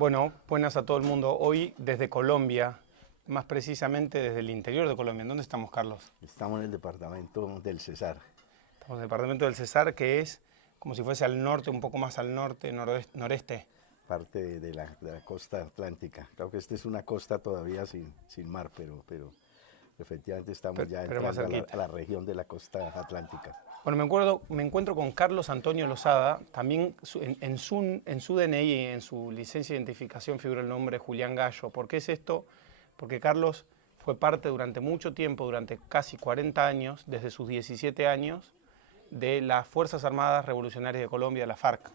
Bueno, buenas a todo el mundo. Hoy desde Colombia, más precisamente desde el interior de Colombia. ¿En dónde estamos, Carlos? Estamos en el departamento del Cesar, Estamos en el departamento del Cesar, que es como si fuese al norte, un poco más al norte, noreste. parte de la costa atlántica. Claro que esta es una costa todavía sin mar, pero efectivamente estamos ya Pero más entrando a la, cerquita. a la región de la costa atlántica. Bueno, me encuentro con Carlos Antonio Lozada. También en su DNI, en su licencia de identificación, figura el nombre Julián Gallo. ¿Por qué es esto? Porque Carlos fue parte durante mucho tiempo, durante casi 40 años, desde sus 17 años, de las Fuerzas Armadas Revolucionarias de Colombia, la FARC.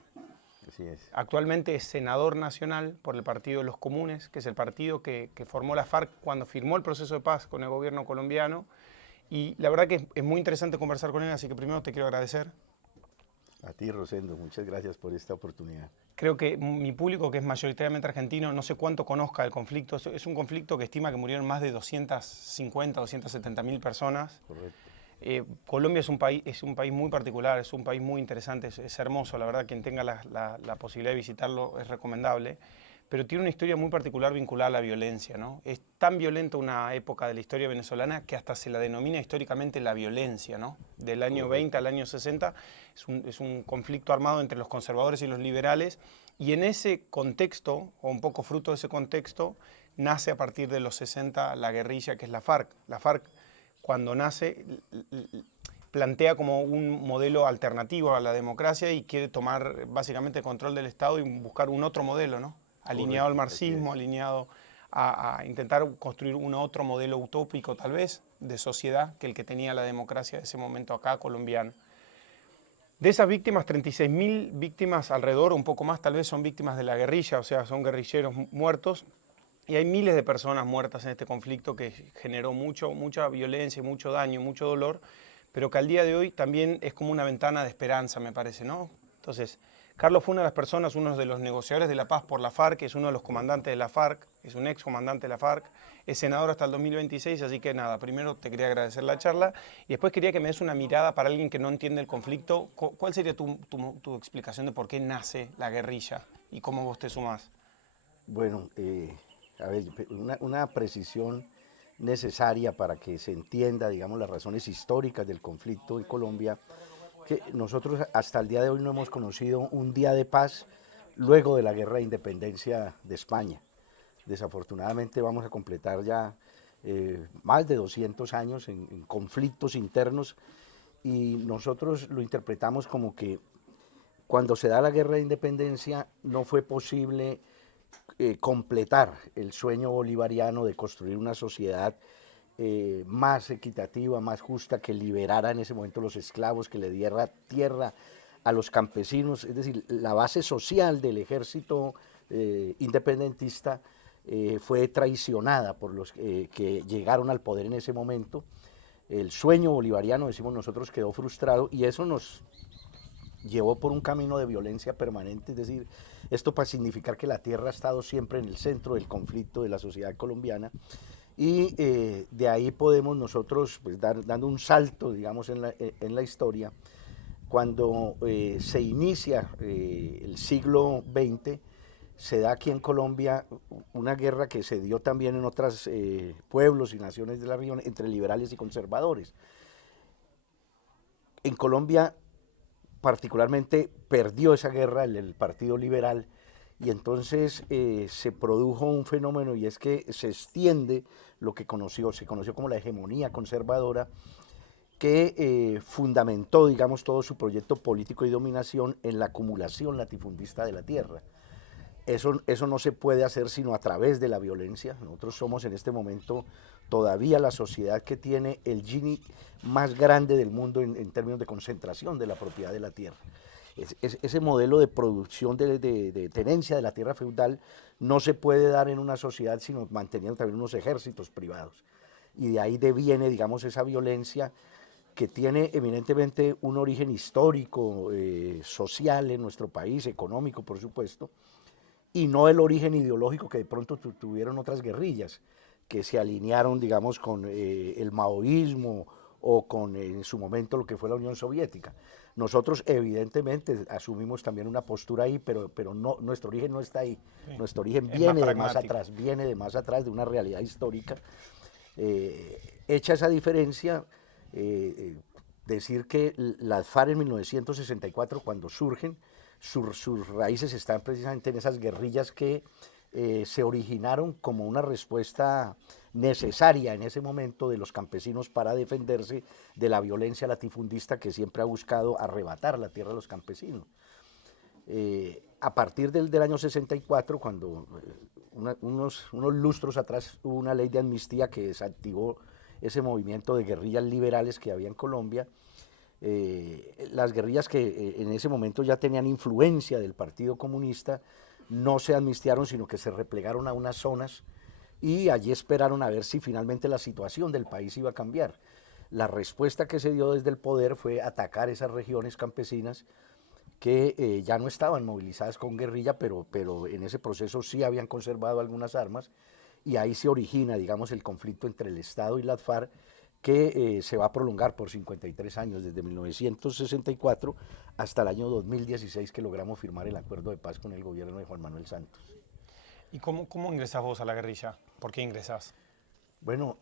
Así es. Actualmente es senador nacional por el Partido de los Comunes, que es el partido que formó la FARC cuando firmó el proceso de paz con el gobierno colombiano. Y la verdad que es muy interesante conversar con él, así que primero te quiero agradecer. A ti, Rosendo, muchas gracias por esta oportunidad. Creo que mi público, que es mayoritariamente argentino, no sé cuánto conozca el conflicto. Es un conflicto que estima que murieron más de 250, 270 mil personas. Correcto. Colombia es un país muy particular, es un país muy interesante, es hermoso, la verdad, quien tenga la posibilidad de visitarlo es recomendable, pero tiene una historia muy particular vinculada a la violencia, ¿no? Es tan violenta una época de la historia venezolana que hasta se la denomina históricamente la violencia, ¿no? Del año 20 al año 60 es un conflicto armado entre los conservadores y los liberales, y en ese contexto, o un poco fruto de ese contexto, nace a partir de los 60 la guerrilla que es la FARC. La FARC, cuando nace, plantea como un modelo alternativo a la democracia y quiere tomar básicamente el control del Estado y buscar un otro modelo, ¿no? Alineado al Correcto, así marxismo, es. alineado a intentar construir un otro modelo utópico tal vez de sociedad que el que tenía la democracia de ese momento acá colombiana. De esas víctimas, 36.000 víctimas alrededor, un poco más tal vez, son víctimas de la guerrilla, o sea, son guerrilleros muertos. Y hay miles de personas muertas en este conflicto que generó mucha violencia, mucho daño, mucho dolor, pero que al día de hoy también es como una ventana de esperanza, me parece, ¿no? Entonces, Carlos fue una de las personas, uno de los negociadores de la paz por la FARC, es uno de los comandantes de la FARC, es un ex comandante de la FARC, es senador hasta el 2026, así que nada, primero te quería agradecer la charla y después quería que me des una mirada para alguien que no entiende el conflicto. ¿Cuál sería tu explicación de por qué nace la guerrilla y cómo vos te sumás? Bueno, a ver, una precisión necesaria para que se entienda, digamos, las razones históricas del conflicto en Colombia, que nosotros hasta el día de hoy no hemos conocido un día de paz luego de la guerra de independencia de España. Desafortunadamente vamos a completar ya más de 200 años en conflictos internos y nosotros lo interpretamos como que cuando se da la guerra de independencia no fue posible completar el sueño bolivariano de construir una sociedad más equitativa, más justa, que liberara en ese momento los esclavos, que le diera tierra a los campesinos, es decir, la base social del ejército independentista fue traicionada por los que llegaron al poder en ese momento. El sueño bolivariano, decimos nosotros, quedó frustrado y eso nos llevó por un camino de violencia permanente, es decir, esto para significar que la tierra ha estado siempre en el centro del conflicto de la sociedad colombiana y de ahí podemos nosotros, pues, dando un salto, digamos, en la historia, cuando se inicia el siglo XX, se da aquí en Colombia una guerra que se dio también en otros pueblos y naciones de la región entre liberales y conservadores. En Colombia particularmente perdió esa guerra el Partido Liberal y entonces se produjo un fenómeno y es que se extiende lo que se conoció como la hegemonía conservadora que fundamentó, digamos, todo su proyecto político y dominación en la acumulación latifundista de la tierra. Eso no se puede hacer sino a través de la violencia. Nosotros somos en este momento todavía la sociedad que tiene el Gini más grande del mundo en términos de concentración de la propiedad de la tierra. Ese modelo de producción de tenencia de la tierra feudal no se puede dar en una sociedad sino manteniendo también unos ejércitos privados. Y de ahí deviene, digamos, esa violencia que tiene eminentemente un origen histórico, social en nuestro país, económico, por supuesto, y no el origen ideológico que de pronto tuvieron otras guerrillas que se alinearon, digamos, con el maoísmo o con en su momento lo que fue la Unión Soviética. Nosotros evidentemente asumimos también una postura ahí, pero no, nuestro origen no está ahí. Sí. Nuestro origen Es viene más de más pragmático. atrás, viene de más atrás, de una realidad histórica. Hecha esa diferencia, decir que las FARC en 1964, cuando surgen, sus raíces están precisamente en esas guerrillas que se originaron como una respuesta necesaria en ese momento de los campesinos para defenderse de la violencia latifundista que siempre ha buscado arrebatar la tierra a los campesinos. A partir del año 64, cuando unos lustros atrás hubo una ley de amnistía que desactivó ese movimiento de guerrillas liberales que había en Colombia, las guerrillas que en ese momento ya tenían influencia del Partido Comunista no se amnistiaron, sino que se replegaron a unas zonas y allí esperaron a ver si finalmente la situación del país iba a cambiar. La respuesta que se dio desde el poder fue atacar esas regiones campesinas que ya no estaban movilizadas con guerrilla, pero en ese proceso sí habían conservado algunas armas, y ahí se origina, digamos, el conflicto entre el Estado y las FARC, que se va a prolongar por 53 años, desde 1964 hasta el año 2016, que logramos firmar el acuerdo de paz con el gobierno de Juan Manuel Santos. ¿Y cómo ingresás vos a la guerrilla? ¿Por qué ingresás? Bueno,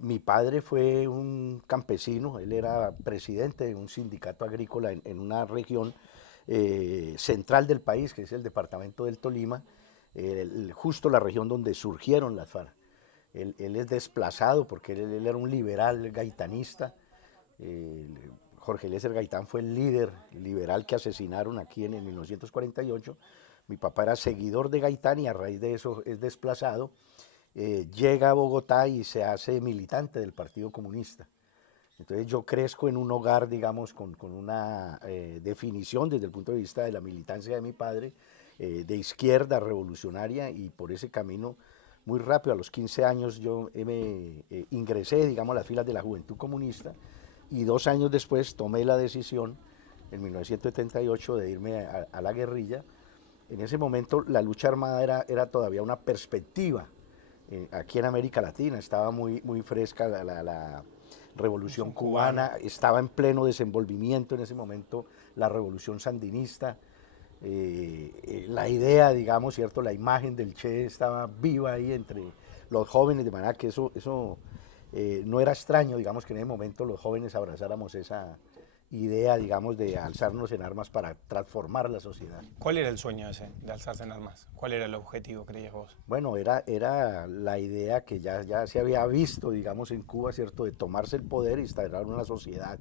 mi padre fue un campesino, él era presidente de un sindicato agrícola en una región central del país, que es el departamento del Tolima, justo la región donde surgieron las FARC. Él es desplazado porque él era un liberal gaitanista. Jorge Eliezer Gaitán fue el líder liberal que asesinaron aquí en el 1948. Mi papá era seguidor de Gaitán y a raíz de eso es desplazado. Llega a Bogotá y se hace militante del Partido Comunista. Entonces yo crezco en un hogar, digamos, con una definición desde el punto de vista de la militancia de mi padre, de izquierda revolucionaria, y por ese camino muy rápido, a los 15 años yo me ingresé, digamos, a las filas de la Juventud Comunista, y 2 años después tomé la decisión, en 1978, de irme a la guerrilla. En ese momento la lucha armada era todavía una perspectiva aquí en América Latina, estaba muy fresca la Revolución Cubana, estaba en pleno desenvolvimiento en ese momento la Revolución Sandinista, la idea, digamos, cierto, la imagen del Che estaba viva ahí entre los jóvenes, de manera que eso no era extraño, digamos, que en ese momento los jóvenes abrazáramos esa idea, digamos, de alzarnos en armas para transformar la sociedad. ¿Cuál era el sueño ese de alzarse en armas? ¿Cuál era el objetivo, creías vos? Bueno, era la idea que ya se había visto, digamos, en Cuba, ¿cierto?, de tomarse el poder e instaurar una sociedad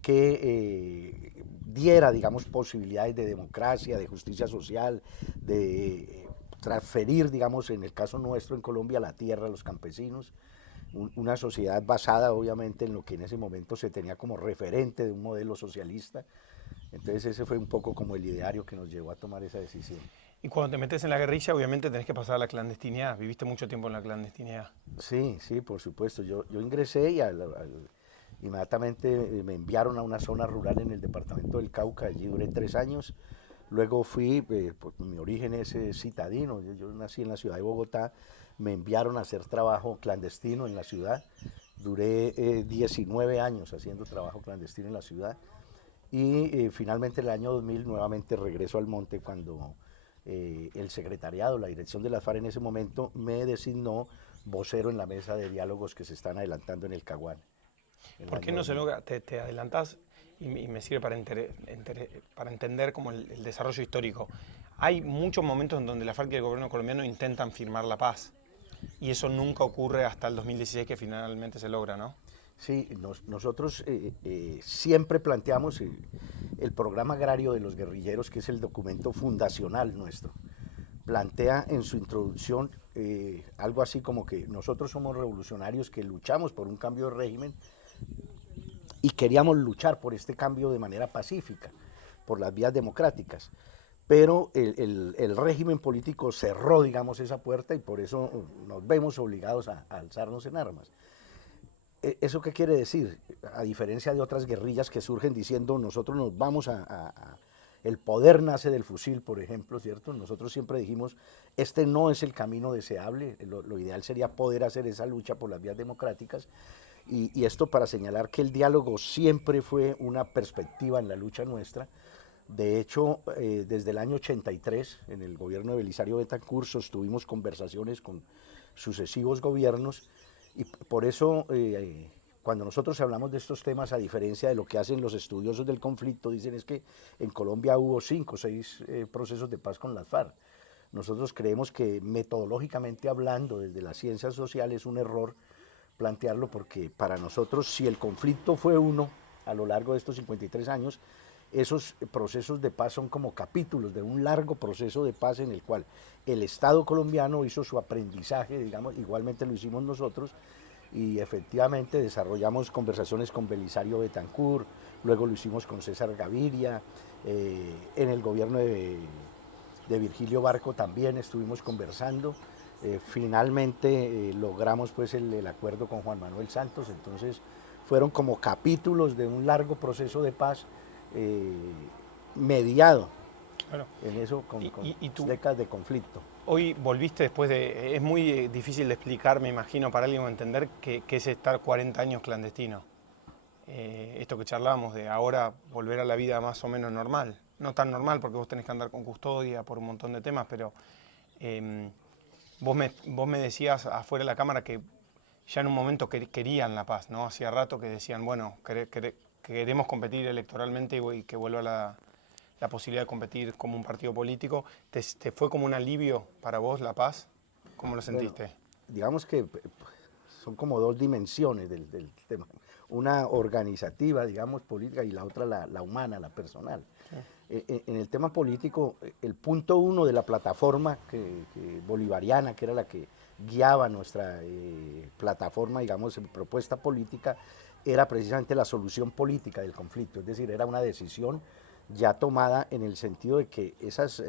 que diera, digamos, posibilidades de democracia, de justicia social, de transferir, digamos, en el caso nuestro en Colombia, la tierra a los campesinos, una sociedad basada obviamente en lo que en ese momento se tenía como referente de un modelo socialista. Entonces ese fue un poco como el ideario que nos llevó a tomar esa decisión. Y cuando te metes en la guerrilla, obviamente tenés que pasar a la clandestinidad. Viviste mucho tiempo en la clandestinidad. Sí, por supuesto. Yo ingresé y inmediatamente me enviaron a una zona rural en el departamento del Cauca. Allí duré 3 años. Luego fui, pues, mi origen es citadino. Yo nací en la ciudad de Bogotá. Me enviaron a hacer trabajo clandestino en la ciudad. Duré 19 años haciendo trabajo clandestino en la ciudad. Y finalmente en el año 2000 nuevamente regreso al monte cuando el secretariado, la dirección de las FARC en ese momento me designó vocero en la mesa de diálogos que se están adelantando en el Caguán. ¿Por qué no se logra? Te adelantás y me sirve para entender como el desarrollo histórico. Hay muchos momentos en donde la FARC y el gobierno colombiano intentan firmar la paz. Y eso nunca ocurre hasta el 2016 que finalmente se logra, ¿no? Sí, nosotros siempre planteamos el programa agrario de los guerrilleros, que es el documento fundacional nuestro. Plantea en su introducción algo así como que nosotros somos revolucionarios que luchamos por un cambio de régimen y queríamos luchar por este cambio de manera pacífica, por las vías democráticas. Pero el régimen político cerró, digamos, esa puerta, y por eso nos vemos obligados a alzarnos en armas. ¿Eso qué quiere decir? A diferencia de otras guerrillas que surgen diciendo nosotros nos vamos el poder nace del fusil, por ejemplo, ¿cierto? Nosotros siempre dijimos, este no es el camino deseable, lo ideal sería poder hacer esa lucha por las vías democráticas, Y esto para señalar que el diálogo siempre fue una perspectiva en la lucha nuestra. De hecho, desde el año 83, en el gobierno de Belisario Betancur, tuvimos conversaciones con sucesivos gobiernos y por eso cuando nosotros hablamos de estos temas, a diferencia de lo que hacen los estudiosos del conflicto, dicen es que en Colombia hubo 5 o 6 procesos de paz con las FARC. Nosotros creemos que metodológicamente hablando, desde las ciencias sociales, es un error plantearlo porque para nosotros, si el conflicto fue uno a lo largo de estos 53 años, esos procesos de paz son como capítulos de un largo proceso de paz en el cual el Estado colombiano hizo su aprendizaje, digamos, igualmente lo hicimos nosotros, y efectivamente desarrollamos conversaciones con Belisario Betancur, luego lo hicimos con César Gaviria, en el gobierno de Virgilio Barco también estuvimos conversando. Finalmente logramos pues el acuerdo con Juan Manuel Santos, entonces fueron como capítulos de un largo proceso de paz mediado Claro. en eso con ¿Y tú décadas de conflicto. hoy volviste después de... Es muy difícil de explicar, me imagino, para alguien entender qué es estar 40 años clandestino. Esto que charlábamos de ahora volver a la vida más o menos normal. No tan normal porque vos tenés que andar con custodia por un montón de temas, pero vos me decías afuera de la cámara que ya en un momento querían la paz, ¿no? Hacía rato que decían, bueno, queremos competir electoralmente y que vuelva la posibilidad de competir como un partido político. ¿Te fue como un alivio para vos la paz? ¿Cómo lo sentiste? Bueno, digamos que son como dos dimensiones del tema. Una organizativa, digamos, política, y la otra la humana, la personal. Sí. En el tema político, el punto 1 de la plataforma bolivariana, que era la que guiaba nuestra plataforma, digamos, propuesta política, era precisamente la solución política del conflicto, es decir, era una decisión ya tomada en el sentido de que esas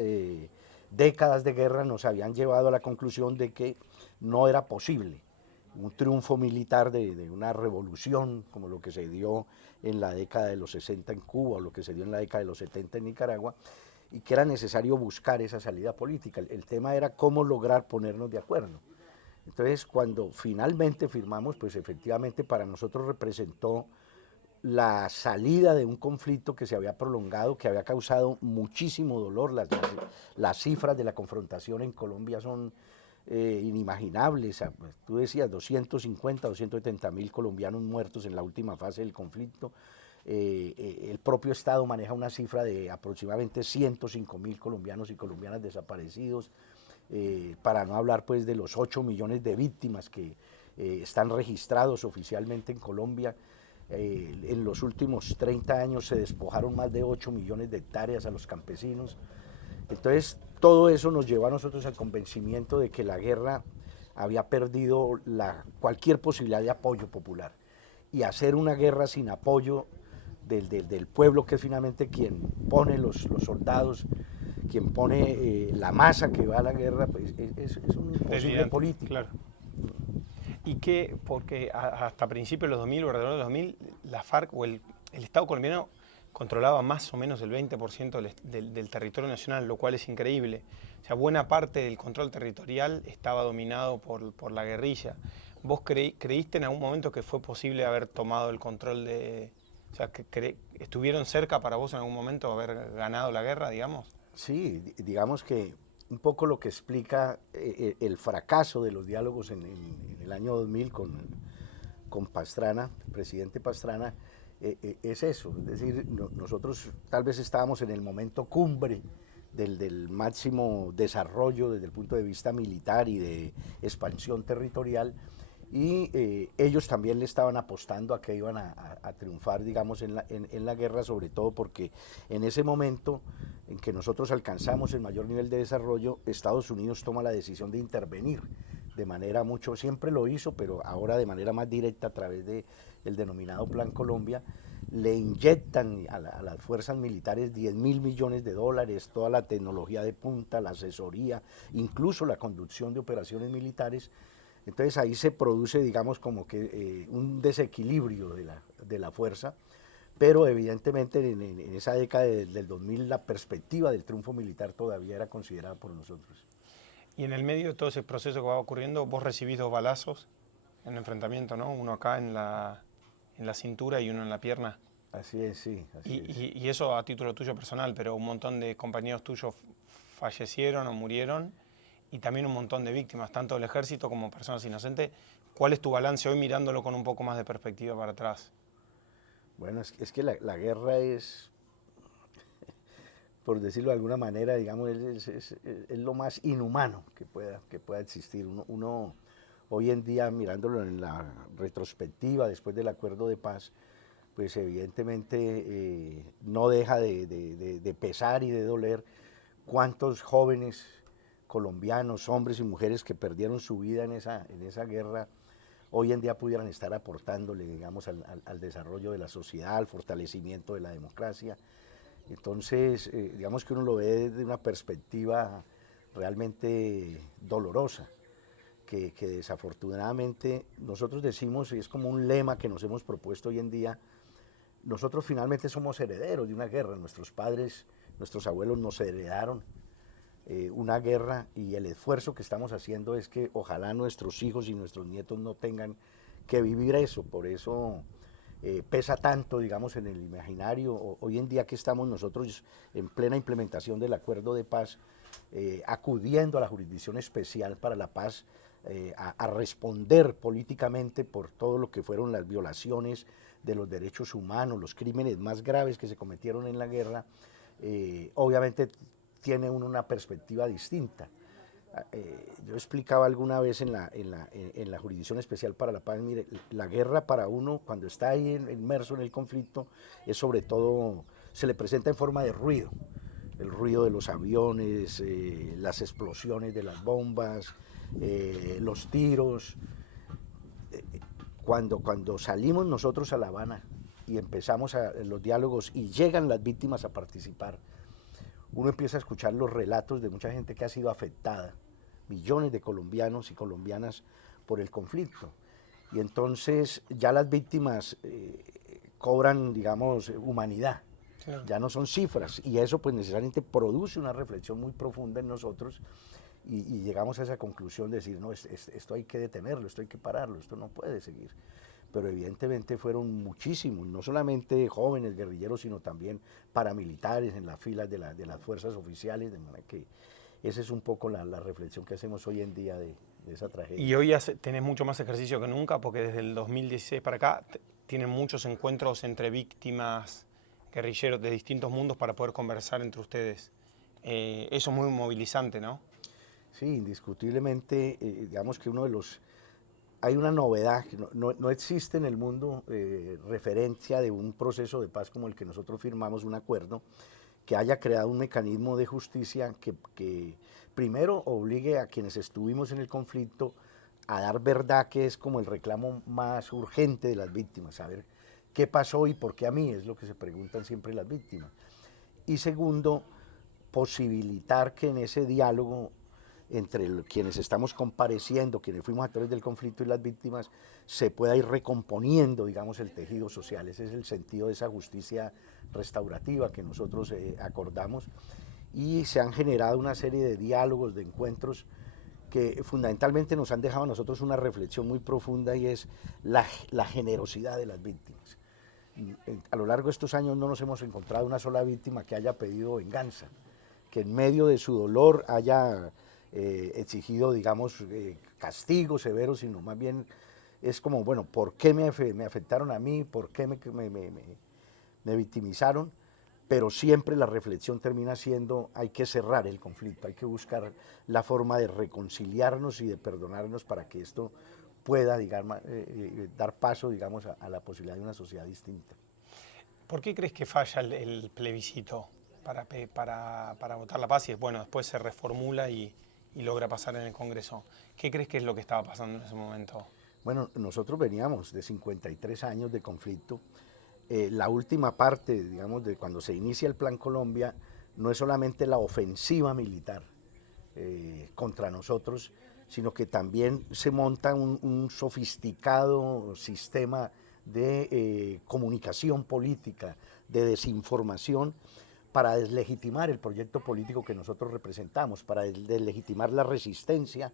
décadas de guerra nos habían llevado a la conclusión de que no era posible un triunfo militar de una revolución como lo que se dio en la década de los 60 en Cuba o lo que se dio en la década de los 70 en Nicaragua, y que era necesario buscar esa salida política. El tema era cómo lograr ponernos de acuerdo. Entonces, cuando finalmente firmamos, pues efectivamente para nosotros representó la salida de un conflicto que se había prolongado, que había causado muchísimo dolor. Las cifras de la confrontación en Colombia son inimaginables. Tú decías 250, 270 mil colombianos muertos en la última fase del conflicto. El propio Estado maneja una cifra de aproximadamente 105.000 colombianos y colombianas desaparecidos, para no hablar pues de los 8 millones de víctimas que están registrados oficialmente en Colombia. En los últimos 30 años se despojaron más de 8 millones de hectáreas a los campesinos. Entonces, todo eso nos llevó a nosotros al convencimiento de que la guerra había perdido cualquier posibilidad de apoyo popular. Y hacer una guerra sin apoyo del pueblo, que es finalmente quien pone los soldados, quien pone la masa que va a la guerra, pues es un imposible político. Claro. Y que, porque hasta principios de los 2000, o alrededor de los 2000, la FARC o el Estado colombiano controlaba más o menos el 20% del territorio nacional, lo cual es increíble. O sea, buena parte del control territorial estaba dominado por la guerrilla. ¿Vos creíste en algún momento que fue posible haber tomado el control de... O sea, ¿estuvieron cerca para vos en algún momento haber ganado la guerra, digamos? Sí, digamos que un poco lo que explica el fracaso de los diálogos en el año 2000 con Pastrana, el presidente Pastrana, es eso. Es decir, nosotros tal vez estábamos en el momento cumbre del máximo desarrollo desde el punto de vista militar y de expansión territorial, y ellos también le estaban apostando a que iban a triunfar, digamos, en la guerra, sobre todo porque en ese momento en que nosotros alcanzamos el mayor nivel de desarrollo, Estados Unidos toma la decisión de intervenir de manera siempre lo hizo, pero ahora de manera más directa a través del denominado Plan Colombia. Le inyectan a las fuerzas militares 10.000 millones de dólares, toda la tecnología de punta, la asesoría, incluso la conducción de operaciones militares. Entonces ahí se produce, digamos, como que un desequilibrio de la fuerza, pero evidentemente en esa década del 2000 la perspectiva del triunfo militar todavía era considerada por nosotros. Y en el medio de todo ese proceso que va ocurriendo, vos recibís 2 balazos en el enfrentamiento, ¿no? Uno acá en la cintura y uno en la pierna. Así es, sí. Así es. Y eso a título tuyo personal, pero un montón de compañeros tuyos fallecieron o murieron y también un montón de víctimas, tanto del ejército como personas inocentes. ¿Cuál es tu balance hoy mirándolo con un poco más de perspectiva para atrás? Bueno, es que la guerra es, por decirlo de alguna manera, digamos, es lo más inhumano que pueda existir. Uno hoy en día, mirándolo en la retrospectiva, después del acuerdo de paz, pues evidentemente no deja de pesar y de doler cuántos jóvenes colombianos, hombres y mujeres que perdieron su vida en esa guerra, hoy en día pudieran estar aportándole, digamos, al desarrollo de la sociedad, al fortalecimiento de la democracia. Entonces, digamos que uno lo ve desde una perspectiva realmente dolorosa, que desafortunadamente nosotros decimos, y es como un lema que nos hemos propuesto hoy en día, nosotros finalmente somos herederos de una guerra, nuestros padres, nuestros abuelos nos heredaron una guerra y el esfuerzo que estamos haciendo es que ojalá nuestros hijos y nuestros nietos no tengan que vivir eso, por eso pesa tanto, digamos, en el imaginario. Hoy en día que estamos nosotros en plena implementación del acuerdo de paz, acudiendo a la Jurisdicción Especial para la Paz, a responder políticamente por todo lo que fueron las violaciones de los derechos humanos, los crímenes más graves que se cometieron en la guerra, obviamente tiene uno una perspectiva distinta. Yo explicaba alguna vez en la Jurisdicción Especial para la Paz, mire, la guerra para uno, cuando está ahí inmerso en el conflicto, es sobre todo, se le presenta en forma de ruido, el ruido de los aviones, las explosiones de las bombas, los tiros. Cuando salimos nosotros a La Habana y empezamos los diálogos y llegan las víctimas a participar, uno empieza a escuchar los relatos de mucha gente que ha sido afectada, millones de colombianos y colombianas por el conflicto. Y entonces ya las víctimas cobran, digamos, humanidad, claro. Ya no son cifras, y eso pues necesariamente produce una reflexión muy profunda en nosotros y llegamos a esa conclusión de decir, no, esto hay que detenerlo, esto hay que pararlo, esto no puede seguir. Pero evidentemente fueron muchísimos, no solamente jóvenes guerrilleros, sino también paramilitares en las filas de las fuerzas oficiales, de manera que esa es un poco la reflexión que hacemos hoy en día de esa tragedia. Y hoy tenés mucho más ejercicio que nunca, porque desde el 2016 para acá tienen muchos encuentros entre víctimas, guerrilleros de distintos mundos para poder conversar entre ustedes. Eso es muy movilizante, ¿no? Sí, indiscutiblemente, digamos que hay una novedad, que no existe en el mundo referencia de un proceso de paz como el que nosotros firmamos, un acuerdo, que haya creado un mecanismo de justicia que primero obligue a quienes estuvimos en el conflicto a dar verdad, que es como el reclamo más urgente de las víctimas, saber qué pasó y por qué a mí, es lo que se preguntan siempre las víctimas. Y segundo, posibilitar que en ese diálogo entre quienes estamos compareciendo, quienes fuimos actores del conflicto y las víctimas, se pueda ir recomponiendo, digamos, el tejido social. Ese es el sentido de esa justicia restaurativa que nosotros acordamos, y se han generado una serie de diálogos, de encuentros que fundamentalmente nos han dejado a nosotros una reflexión muy profunda, y es la generosidad de las víctimas. A lo largo de estos años no nos hemos encontrado una sola víctima que haya pedido venganza, que en medio de su dolor haya exigido, digamos, castigos severos, sino más bien es como, bueno, ¿por qué me afectaron a mí? ¿Por qué me victimizaron? Pero siempre la reflexión termina siendo, hay que cerrar el conflicto, hay que buscar la forma de reconciliarnos y de perdonarnos para que esto pueda, digamos, dar paso, digamos, a la posibilidad de una sociedad distinta. ¿Por qué crees que falla el plebiscito para votar la paz y bueno, después se reformula y logra pasar en el Congreso? ¿Qué crees que es lo que estaba pasando en ese momento? Bueno, nosotros veníamos de 53 años de conflicto. La última parte, digamos, de cuando se inicia el Plan Colombia, no es solamente la ofensiva militar contra nosotros, sino que también se monta un sofisticado sistema de comunicación política, de desinformación, para deslegitimar el proyecto político que nosotros representamos, para deslegitimar la resistencia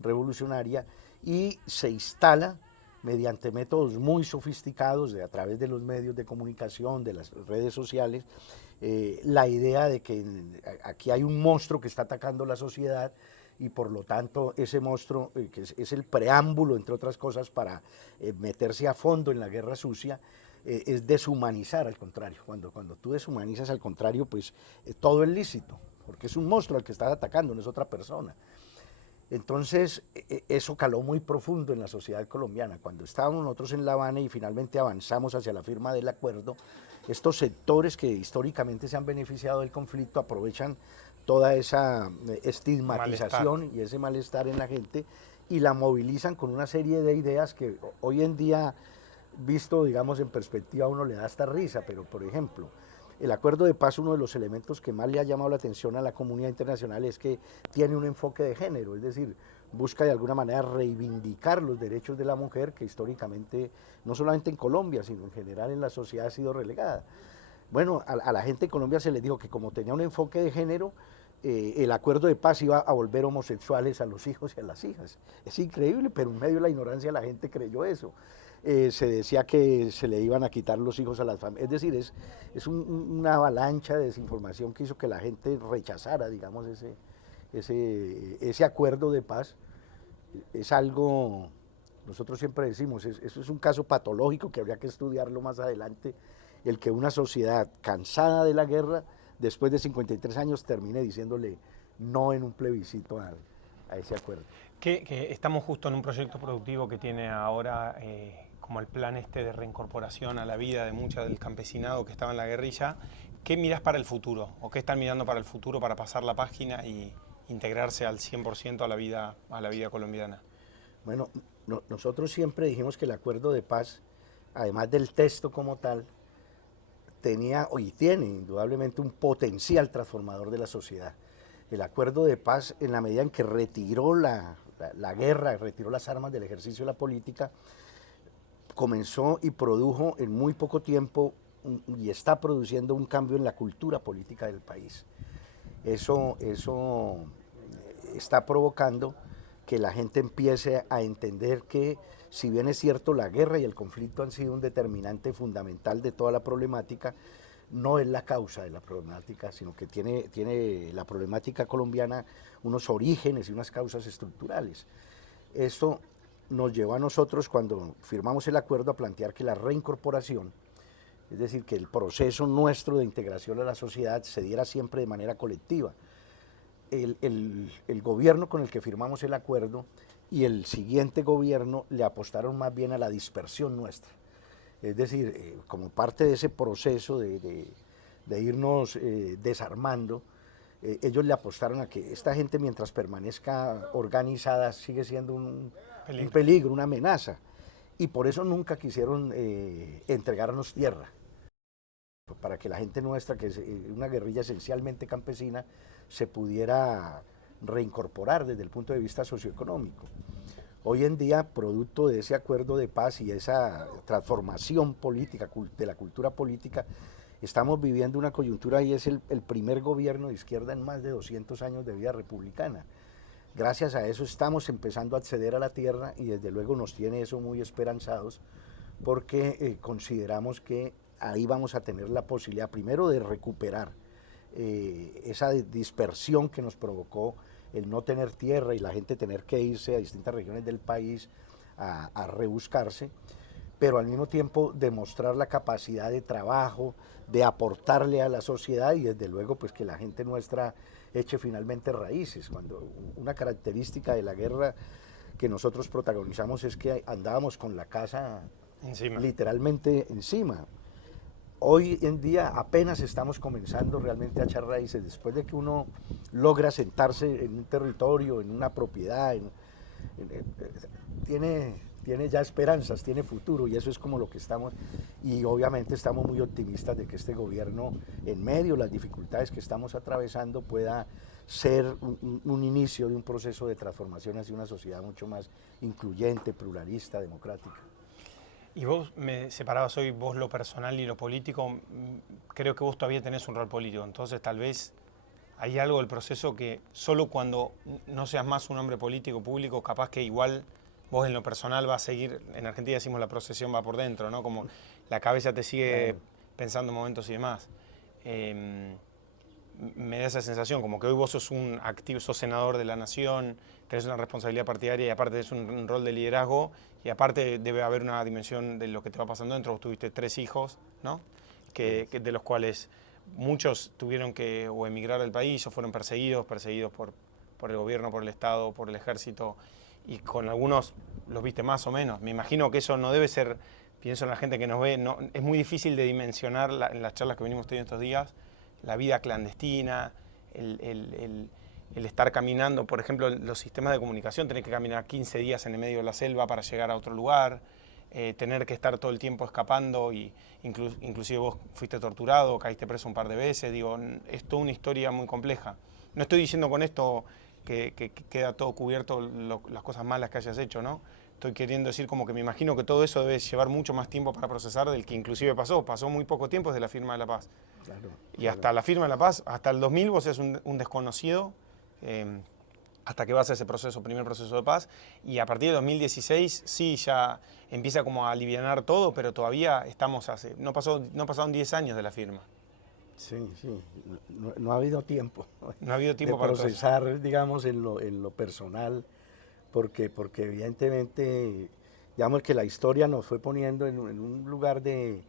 revolucionaria, y se instala mediante métodos muy sofisticados a través de los medios de comunicación, de las redes sociales, la idea de que aquí hay un monstruo que está atacando la sociedad y por lo tanto ese monstruo, que es el preámbulo, entre otras cosas, para meterse a fondo en la guerra sucia, es deshumanizar al contrario. Cuando tú deshumanizas al contrario, pues todo es lícito, porque es un monstruo al que estás atacando, no es otra persona. Entonces, eso caló muy profundo en la sociedad colombiana. Cuando estábamos nosotros en La Habana y finalmente avanzamos hacia la firma del acuerdo, estos sectores que históricamente se han beneficiado del conflicto aprovechan toda esa estigmatización y ese malestar en la gente y la movilizan con una serie de ideas que hoy en día, visto digamos en perspectiva, a uno le da hasta risa, pero por ejemplo, el acuerdo de paz, uno de los elementos que más le ha llamado la atención a la comunidad internacional es que tiene un enfoque de género, es decir, busca de alguna manera reivindicar los derechos de la mujer que históricamente, no solamente en Colombia, sino en general en la sociedad ha sido relegada. Bueno, a la gente de Colombia se les dijo que como tenía un enfoque de género, el acuerdo de paz iba a volver homosexuales a los hijos y a las hijas. Es increíble, pero en medio de la ignorancia la gente creyó eso. Se decía que se le iban a quitar los hijos a las familias. Es decir, una avalancha de desinformación que hizo que la gente rechazara, digamos, ese acuerdo de paz. Es algo, nosotros siempre decimos, eso es un caso patológico que habría que estudiarlo más adelante, el que una sociedad cansada de la guerra, después de 53 años, termine diciéndole no en un plebiscito a ese acuerdo. Que estamos justo en un proyecto productivo que tiene ahora como el plan este de reincorporación a la vida de mucha del campesinado que estaba en la guerrilla. ¿Qué mirás para el futuro? ¿O qué están mirando para el futuro para pasar la página y integrarse al 100% a la vida colombiana? Bueno, nosotros siempre dijimos que el acuerdo de paz, además del texto como tal, tenía y tiene indudablemente un potencial transformador de la sociedad. El acuerdo de paz, en la medida en que retiró la guerra, retiró las armas del ejercicio de la política, comenzó y produjo en muy poco tiempo y está produciendo un cambio en la cultura política del país. Eso está provocando que la gente empiece a entender que, si bien es cierto, la guerra y el conflicto han sido un determinante fundamental de toda la problemática, no es la causa de la problemática, sino que tiene la problemática colombiana unos orígenes y unas causas estructurales. Esto nos llevó a nosotros, cuando firmamos el acuerdo, a plantear que la reincorporación, es decir, que el proceso nuestro de integración a la sociedad se diera siempre de manera colectiva. El gobierno con el que firmamos el acuerdo y el siguiente gobierno le apostaron más bien a la dispersión nuestra. Es decir, como parte de ese proceso de irnos desarmando, ellos le apostaron a que esta gente, mientras permanezca organizada, sigue siendo un peligro, una amenaza. Y por eso nunca quisieron entregarnos tierra, para que la gente nuestra, que es una guerrilla esencialmente campesina, se pudiera reincorporar desde el punto de vista socioeconómico. Hoy en día, producto de ese acuerdo de paz y esa transformación política, de la cultura política, estamos viviendo una coyuntura y es el primer gobierno de izquierda en más de 200 años de vida republicana. Gracias a eso estamos empezando a acceder a la tierra y desde luego nos tiene eso muy esperanzados, porque consideramos que ahí vamos a tener la posibilidad primero de recuperar esa dispersión que nos provocó el no tener tierra y la gente tener que irse a distintas regiones del país a rebuscarse, pero al mismo tiempo demostrar la capacidad de trabajo, de aportarle a la sociedad y desde luego pues que la gente nuestra eche finalmente raíces. Cuando una característica de la guerra que nosotros protagonizamos es que andábamos con la casa literalmente encima. Hoy en día apenas estamos comenzando realmente a echar raíces, después de que uno logra sentarse en un territorio, en una propiedad, tiene ya esperanzas, tiene futuro y eso es como lo que estamos, y obviamente estamos muy optimistas de que este gobierno, en medio de las dificultades que estamos atravesando, pueda ser un inicio de un proceso de transformación hacia una sociedad mucho más incluyente, pluralista, democrática. Y vos me separabas hoy, vos lo personal y lo político, creo que vos todavía tenés un rol político, entonces tal vez hay algo del proceso que solo cuando no seas más un hombre político público, capaz que igual vos en lo personal vas a seguir, en Argentina decimos la procesión va por dentro, ¿no? Como la cabeza te sigue pensando en momentos y demás. Me da esa sensación, como que hoy vos sos un activo, sos senador de la nación, tenés una responsabilidad partidaria y aparte tenés un rol de liderazgo y aparte debe haber una dimensión de lo que te va pasando dentro. Vos tuviste 3 hijos, ¿no? De los cuales muchos tuvieron que o emigrar del país o fueron perseguidos por el gobierno, por el Estado, por el ejército, y con algunos los viste más o menos. Me imagino que eso no debe ser, pienso en la gente que nos ve, no, es muy difícil de dimensionar en las charlas que venimos teniendo estos días, la vida clandestina, el estar caminando, por ejemplo, los sistemas de comunicación, tener que caminar 15 días en el medio de la selva para llegar a otro lugar, tener que estar todo el tiempo escapando, y inclusive vos fuiste torturado, caíste preso un par de veces, digo, es toda una historia muy compleja. No estoy diciendo con esto que queda todo cubierto las cosas malas que hayas hecho, ¿no? Estoy queriendo decir como que me imagino que todo eso debe llevar mucho más tiempo para procesar del que inclusive pasó muy poco tiempo desde la firma de la paz. Claro, Y hasta la firma de la paz, hasta el 2000 vos eres un desconocido, hasta que vas a ese primer proceso de paz, y a partir de 2016 sí ya empieza como a alivianar todo, pero todavía estamos no pasaron 10 años de la firma. Sí, sí, no ha habido tiempo. No ha habido tiempo de para procesar, digamos, en lo personal, porque evidentemente, digamos que la historia nos fue poniendo en un lugar de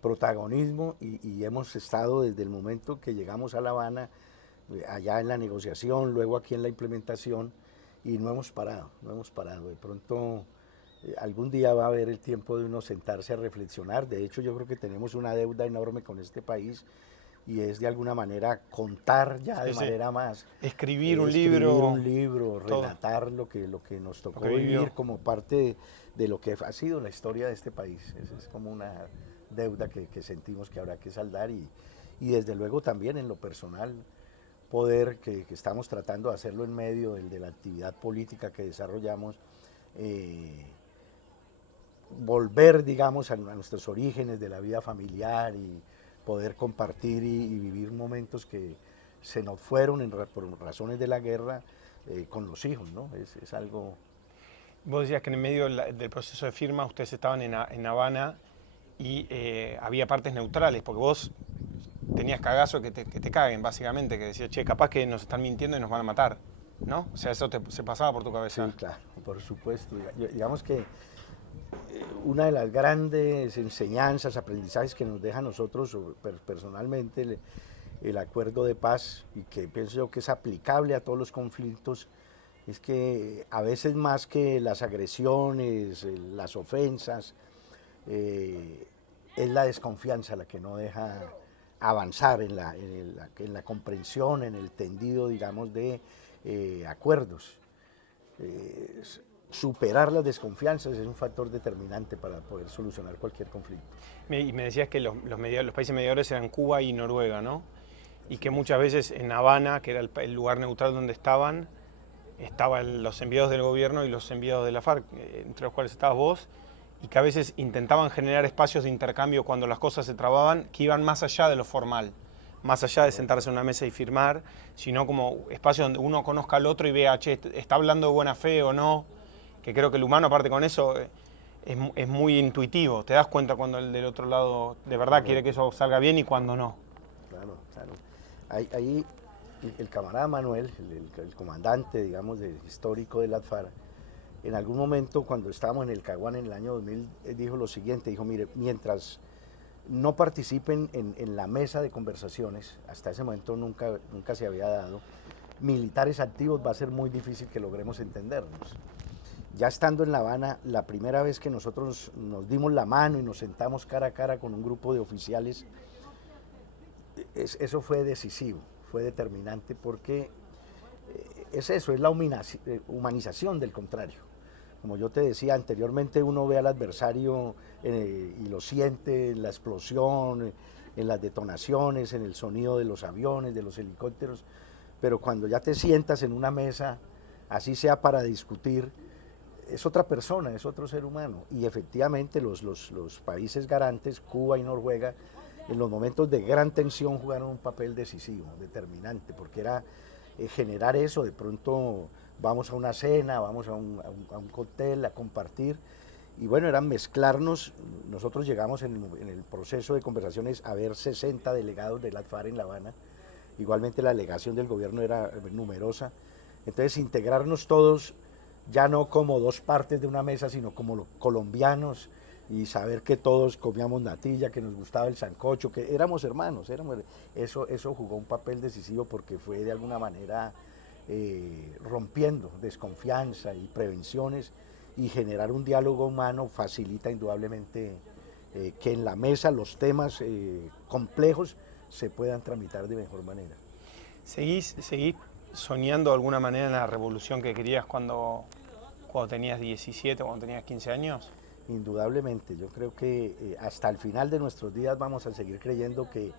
protagonismo y hemos estado desde el momento que llegamos a La Habana, allá en la negociación, luego aquí en la implementación, y no hemos parado. De pronto, algún día va a haber el tiempo de uno sentarse a reflexionar. De hecho, yo creo que tenemos una deuda enorme con este país, y es de alguna manera contar ya de manera más. Escribir un libro, relatar lo que nos tocó vivir como parte de lo que ha sido la historia de este país. Es como una deuda que sentimos que habrá que saldar, y desde luego también en lo personal poder, que estamos tratando de hacerlo en medio de la actividad política que desarrollamos, volver, digamos, a nuestros orígenes de la vida familiar y poder compartir y vivir momentos que se nos fueron por razones de la guerra con los hijos, ¿no? Es algo... Vos decías que en el medio del proceso de firma ustedes estaban en Habana y había partes neutrales, porque vos tenías cagazo que te caguen, básicamente, que decías, che, capaz que nos están mintiendo y nos van a matar, ¿no? O sea, eso se pasaba por tu cabeza. Sí, claro, por supuesto. Digamos que una de las grandes enseñanzas, aprendizajes que nos deja a nosotros personalmente el acuerdo de paz, y que pienso yo que es aplicable a todos los conflictos, es que a veces más que las agresiones, las ofensas, es la desconfianza la que no deja avanzar en la comprensión, en el tendido, digamos, de acuerdos. Superar las desconfianzas es un factor determinante para poder solucionar cualquier conflicto. Y me decías que los países mediadores eran Cuba y Noruega, ¿no? Y que muchas veces en Habana, que era el lugar neutral donde estaban los enviados del gobierno y los enviados de la FARC, entre los cuales estabas vos, y que a veces intentaban generar espacios de intercambio cuando las cosas se trababan, que iban más allá de lo formal, más allá de sentarse en una mesa y firmar, sino como espacios donde uno conozca al otro y vea, che, ¿está hablando de buena fe o no? Que creo que el humano, aparte con eso, es muy intuitivo. Te das cuenta cuando el del otro lado de verdad quiere que eso salga bien y cuando no. Claro, claro. Ahí el camarada Manuel, el comandante, digamos, histórico de la FARC, en algún momento cuando estábamos en el Caguán en el año 2000, dijo lo siguiente, dijo, mire, mientras no participen en la mesa de conversaciones, hasta ese momento nunca se había dado, militares activos, va a ser muy difícil que logremos entendernos. Ya estando en La Habana, la primera vez que nosotros nos dimos la mano y nos sentamos cara a cara con un grupo de oficiales, eso fue decisivo, fue determinante, porque es eso, es la humanización del contrario. Como yo te decía anteriormente, uno ve al adversario y lo siente en la explosión, en las detonaciones, en el sonido de los aviones, de los helicópteros, pero cuando ya te sientas en una mesa, así sea para discutir, es otra persona, es otro ser humano. Y efectivamente los países garantes, Cuba y Noruega, en los momentos de gran tensión jugaron un papel decisivo, determinante, porque era generar eso, de pronto vamos a una cena, vamos a un cóctel, a compartir. Y bueno, era mezclarnos. Nosotros llegamos en el proceso de conversaciones a ver 60 delegados de las FARC en La Habana. Igualmente la delegación del gobierno era numerosa. Entonces integrarnos todos, ya no como dos partes de una mesa, sino como colombianos, y saber que todos comíamos natilla, que nos gustaba el sancocho, que éramos hermanos. Eso jugó un papel decisivo porque fue de alguna manera rompiendo desconfianza y prevenciones, y generar un diálogo humano facilita indudablemente que en la mesa los temas complejos se puedan tramitar de mejor manera. ¿Seguís soñando de alguna manera en la revolución que querías cuando tenías 17, cuando tenías 15 años? Indudablemente, yo creo que hasta el final de nuestros días vamos a seguir creyendo que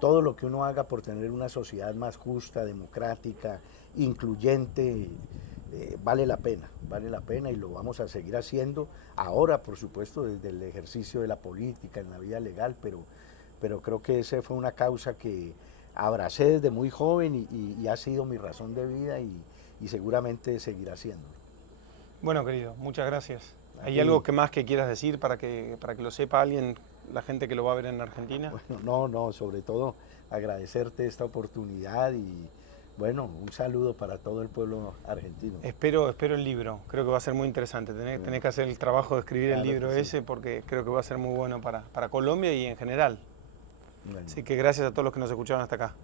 todo lo que uno haga por tener una sociedad más justa, democrática, incluyente, vale la pena y lo vamos a seguir haciendo ahora, por supuesto, desde el ejercicio de la política, en la vida legal, pero creo que esa fue una causa que abracé desde muy joven y ha sido mi razón de vida y seguramente seguirá siendo. Bueno, querido, muchas gracias. ¿Hay Aquí, algo más que quieras decir para que lo sepa alguien, la gente que lo va a ver en Argentina? Bueno, no, sobre todo agradecerte esta oportunidad y bueno, un saludo para todo el pueblo argentino. Espero el libro, creo que va a ser muy interesante. Tenés que hacer el trabajo de escribir Claro el libro que sí. ese porque creo que va a ser muy bueno para Colombia y en general. Bueno. Así que gracias a todos los que nos escucharon hasta acá.